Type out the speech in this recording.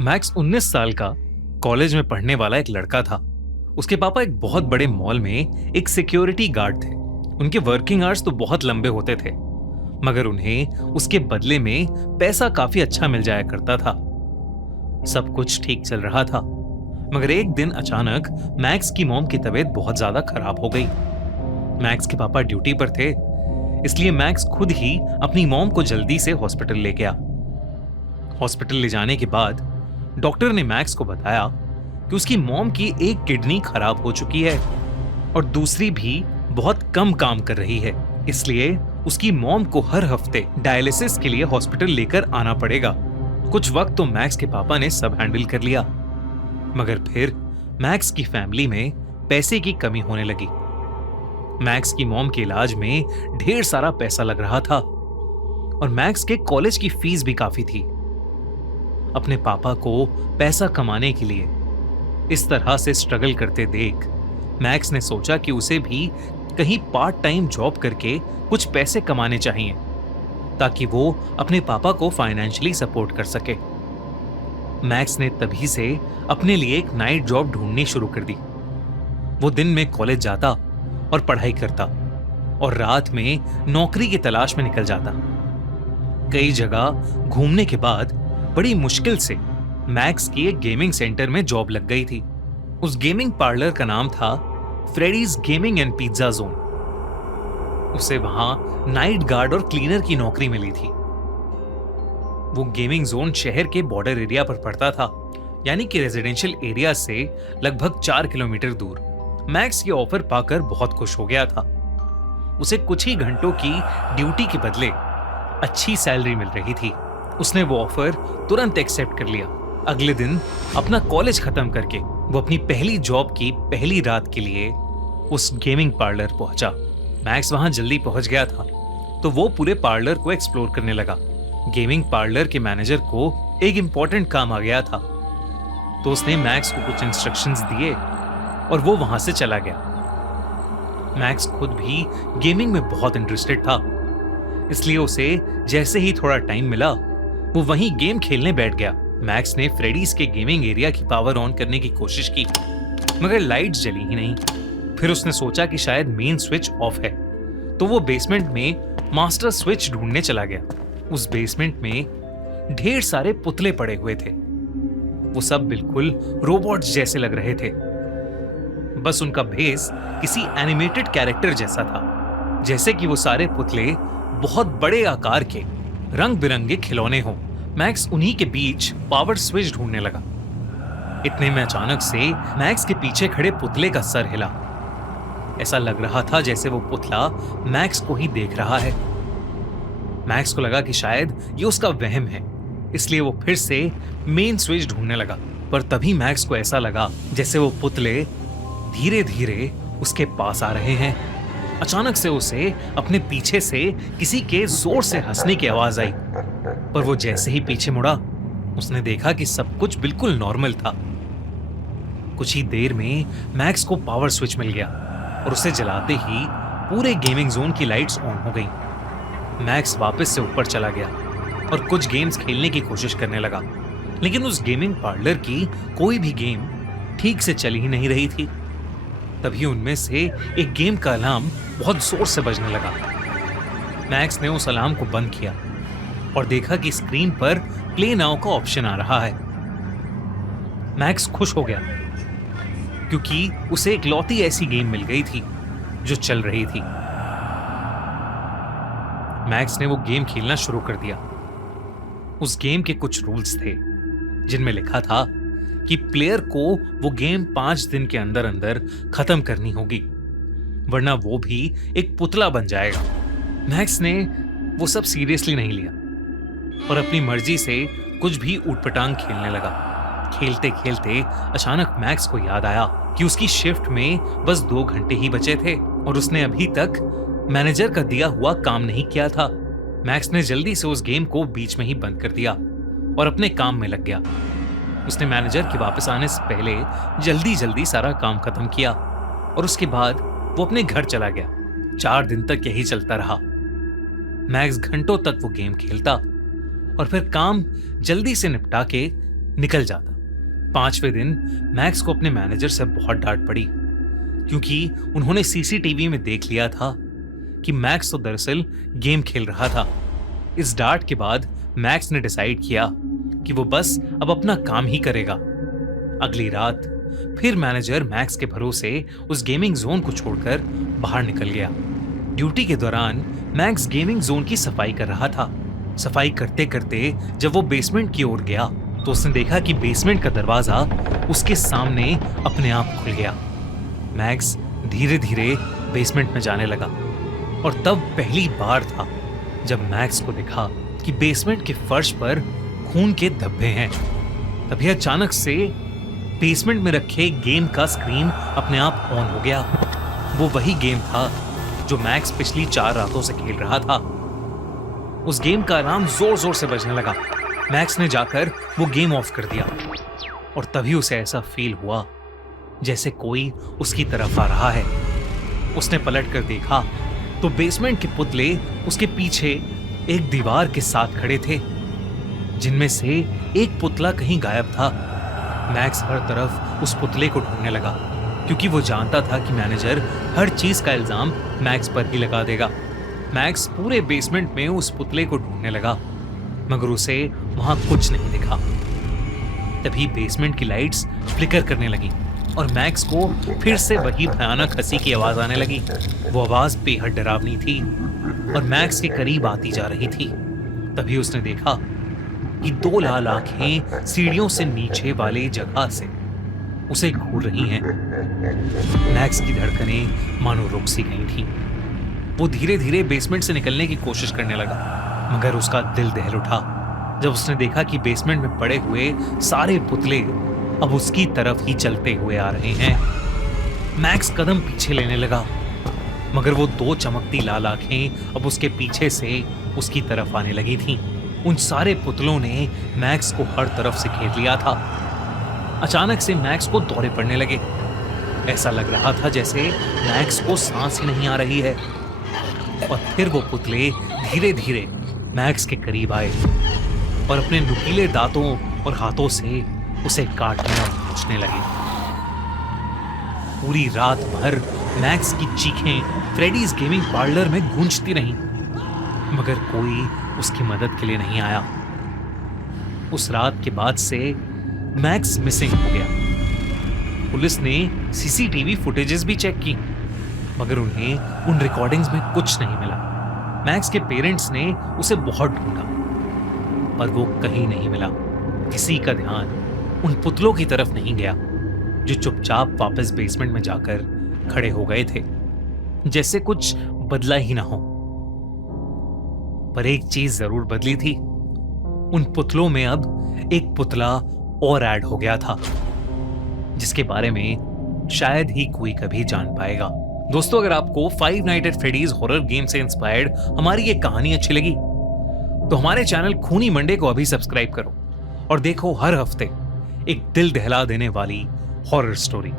Max 19 साल का college में पढ़ने वाला एक लड़का था। उसके पापा एक बहुत बड़े मॉल में एक सिक्योरिटी गार्ड थे। उनके वर्किंग आवर्स तो बहुत लंबे होते थे, मगर उन्हें उसके बदले में पैसा काफी अच्छा मिल जाया करता था। सब कुछ ठीक चल रहा था, मगर एक दिन अचानक मैक्स की मॉम की तबीयत बहुत ज्यादा खराब हो गई। मैक्स के पापा ड्यूटी पर थे, इसलिए मैक्स खुद ही अपनी मॉम को जल्दी से हॉस्पिटल ले गया। हॉस्पिटल ले जाने के बाद डॉक्टर ने मैक्स को बताया कि उसकी मॉम की एक किडनी खराब हो चुकी है और दूसरी भी बहुत कम काम कर रही है, इसलिए उसकी मॉम को हर हफ्ते डायलिसिस के लिए हॉस्पिटल लेकर आना पड़ेगा। कुछ वक्त तो मैक्स के पापा ने सब हैंडल कर लिया, मगर फिर मैक्स की फैमिली में पैसे की कमी होने लगी। मैक्स की मॉम के इलाज में ढेर सारा पैसा लग रहा था और मैक्स के कॉलेज की फीस भी काफी थी। अपने पापा को पैसा कमाने के लिए इस तरह से स्ट्रगल करते देख मैक्स ने सोचा कि उसे भी कहीं पार्ट टाइम जॉब करके कुछ पैसे कमाने चाहिए, ताकि वो अपने पापा को फाइनेंशियली सपोर्ट कर सके। मैक्स ने तभी से अपने लिए एक नाइट जॉब ढूंढनी शुरू कर दी। वो दिन में कॉलेज जाता और पढ़ाई करता और रात में नौकरी की तलाश में निकल जाता। कई जगह घूमने के बाद बड़ी मुश्किल से मैक्स की एक गेमिंग सेंटर में जॉब लग गई थी। उस गेमिंग पार्लर का नाम था Freddy's gaming and pizza zone. उसे वहां नाइट गार्ड और क्लीनर की नौकरी मिली थी। वो गेमिंग जोन शहर के बॉर्डर एरिया पर पड़ता था, यानी कि रेजिडेंशियल एरिया से लगभग 4 किलोमीटर दूर। मैक्स ये ऑफर पाकर बहुत खुश हो गया था। उसे कुछ ही घंटों की ड्यूटी के बदले अच्छी सैलरी मिल रही थी। उसने वो ऑफर तुरंत एक्सेप्ट कर लिया। अगले दिन अपना कॉलेज खत्म करके वो अपनी पहली जॉब की पहली रात के लिए उस गेमिंग पार्लर पहुंचा। मैक्स वहां जल्दी पहुंच गया था, तो वो पूरे पार्लर को एक्सप्लोर करने लगा। गेमिंग पार्लर के मैनेजर को एक इंपॉर्टेंट काम आ गया था, तो उसने मैक्स को कुछ इंस्ट्रक्शंस दिए और वो वहां से चला गया। मैक्स खुद भी गेमिंग में बहुत इंटरेस्टेड था, इसलिए उसे जैसे ही थोड़ा टाइम मिला वो वहीं गेम खेलने बैठ गया। मैक्स ने फ्रेडीज के गेमिंग एरिया की पावर ऑन करने की कोशिश की, मगर लाइट्स जली ही नहीं। फिर उसने सोचा कि शायद मेन स्विच ऑफ है, तो वो बेसमेंट में मास्टर स्विच ढूंढने चला गया। उस बेसमेंट में ढेर सारे पुतले पड़े हुए थे। वो सब बिल्कुल रोबोट्स जैसे लग रहे थे, बस उनका भेस किसी एनिमेटेड कैरेक्टर जैसा था, जैसे कि वो सारे पुतले बहुत बड़े आकार के रंग बिरंगे खिलौने हों। मैक्स उन्हीं के बीच पावर स्विच ढूंढने लगा। इतने में अचानक से मैक्स के पीछे खड़े पुतले का सर हिला। ऐसा लग रहा था जैसे वो पुतला मैक्स को ही देख रहा है। मैक्स को लगा कि शायद ये उसका वहम है, इसलिए वो फिर से मेन स्विच ढूंढने लगा। पर तभी मैक्स को ऐसा लगा जैसे वो पुतले धीरे धीरे उसके पास आ रहे हैं। अचानक से उसे अपने पीछे से किसी के जोर से हंसने की आवाज आई, पर वो जैसे ही पीछे मुड़ा उसने देखा कि सब कुछ बिल्कुल नॉर्मल था। कुछ ही देर में मैक्स को पावर स्विच मिल गया और उसे जलाते ही पूरे गेमिंग जोन की लाइट्स ऑन हो गईं। मैक्स वापस से ऊपर चला गया और कुछ गेम्स खेलने की कोशिश करने लगा, लेकिन उस गेमिंग पार्लर की कोई भी गेम ठीक से चल ही नहीं रही थी। तभी उनमें से एक गेम का अलार्म बहुत जोर से बजने लगा। मैक्स ने उस अलार्म को बंद किया और देखा कि स्क्रीन पर प्ले नाउ का ऑप्शन आ रहा है। मैक्स खुश हो गया, क्योंकि उसे इकलौती ऐसी गेम मिल गई थी जो चल रही थी। मैक्स ने वो गेम खेलना शुरू कर दिया। उस गेम के कुछ रूल्स थे, जिनमें लिखा था कि प्लेयर को वो गेम 5 दिन के अंदर अंदर खत्म करनी होगी, वरना वो भी एक पुतला बन जाएगा। मैक्स ने वो सब सीरियसली नहीं लिया और अपनी मर्जी से कुछ भी ऊटपटांग खेलने लगा। खेलते खेलते अचानक मैक्स को याद आया कि उसकी शिफ्ट में बस 2 घंटे ही बचे थे और उसने अभी तक मैनेजर का दिया हुआ काम नहीं किया था। मैक्स ने जल्दी से उस गेम को बीच में ही बंद कर दिया और अपने काम में लग गया। उसने मैनेजर के वापस आने से पहले जल्दी जल्दी सारा काम खत्म किया और उसके बाद वो अपने घर चला गया। 4 दिन तक यही चलता रहा। मैक्स घंटों तक वो गेम खेलता और फिर काम जल्दी से निपटा के निकल जाता। 5वें दिन मैक्स को अपने मैनेजर से बहुत डांट पड़ी, क्योंकि उन्होंने सीसीटीवी में देख लिया था कि मैक्स तो दरअसल गेम खेल रहा था। इस डांट के बाद मैक्स ने डिसाइड किया कि वो बस अब अपना काम ही करेगा। अगली रात फिर मैनेजर मैक्स के भरोसे उस गेमिंग जोन को छोड़कर बाहर निकल गया। ड्यूटी के दौरान मैक्स गेमिंग जोन की सफाई कर रहा था। सफाई करते करते जब वो बेसमेंट की ओर गया तो उसने देखा कि बेसमेंट का दरवाजा उसके सामने अपने आप खुल गया। मैक्स धीरे धीरे बेसमेंट में जाने लगा और तब पहली बार था जब मैक्स को देखा कि बेसमेंट के फर्श पर खून के धब्बे हैं। तभी अचानक से बेसमेंट में रखे गेम का स्क्रीन अपने आप ऑन हो गया। वो वही गेम था जो मैक्स पिछली 4 रातों से खेल रहा था। उस गेम का अलार्म जोर जोर से बजने लगा। मैक्स ने जाकर वो गेम ऑफ कर दिया और तभी उसे ऐसा फील हुआ जैसे कोई उसकी तरफ आ रहा है। उसने पलट कर देखा तो बेसमेंट के पुतले उसके पीछे एक दीवार के साथ खड़े थे, जिनमें से एक पुतला कहीं गायब था। मैक्स हर तरफ उस पुतले को ढूंढने लगा, क्योंकि वो जानता था कि मैनेजर हर चीज का इल्जाम मैक्स पर ही लगा देगा। मैक्स पूरे बेसमेंट में उस पुतले को ढूंढने लगा, मगर उसे वहां कुछ नहीं दिखा। तभी बेसमेंट की लाइट्स फ्लिकर करने लगी और मैक्स को फिर से वही भयानक हंसी की आवाज आने लगी। वो आवाज बेहद डरावनी थी और मैक्स के करीब आती जा रही थी। तभी उसने देखा कि 2 लाल आंखें सीढ़ियों से नीचे वाले जगह से उसे घूर रही हैं। मैक्स की धड़कनें मानो रुक सी गई थी। वो धीरे धीरे बेसमेंट से निकलने की कोशिश करने लगा, मगर उसका दिल दहल उठा जब उसने देखा कि बेसमेंट में पड़े हुए सारे पुतले अब उसकी तरफ ही चलते हुए आ रहे हैं। मैक्स कदम पीछे लेने लगा, मगर वो 2 चमकती लाल आंखें अब उसके पीछे से उसकी तरफ आने लगी थीं। उन सारे पुतलों ने मैक्स को हर तरफ से घेर लिया था। अचानक से मैक्स को दौरे पड़ने लगे। ऐसा लग रहा था जैसे मैक्स को सांस ही नहीं आ रही है। और फिर वो पुतले धीरे धीरे मैक्स के करीब आए और अपने नुकीले दांतों और हाथों से उसे काटने और नोचने लगे। पूरी रात भर मैक्स की चीखें फ्रेडीज गेमिंग पार्लर में गूंजती रहीं, मगर कोई उसकी मदद के लिए नहीं आया। उस रात के बाद से मैक्स मिसिंग हो गया। पुलिस ने सीसीटीवी फुटेजेस भी चेक की, मगर उन्हें उन रिकॉर्डिंग्स में कुछ नहीं मिला। मैक्स के पेरेंट्स ने उसे बहुत ढूंढा, पर वो कहीं नहीं मिला। किसी का ध्यान उन पुतलों की तरफ नहीं गया, जो चुपचाप वापस बेसमेंट में जाकर खड़े हो गए थे, जैसे कुछ बदला ही ना हो। पर एक चीज जरूर बदली थी। उन पुतलों में अब एक पुतला और ऐड हो गया था, जिसके बारे में शायद ही कोई कभी जान पाएगा। दोस्तों, अगर आपको five nights at Freddy's horror game से इंस्पायर्ड हमारी ये कहानी अच्छी लगी तो हमारे चैनल खूनी मंडे को अभी सब्सक्राइब करो और देखो हर हफ्ते एक दिल दहला देने वाली हॉरर स्टोरी।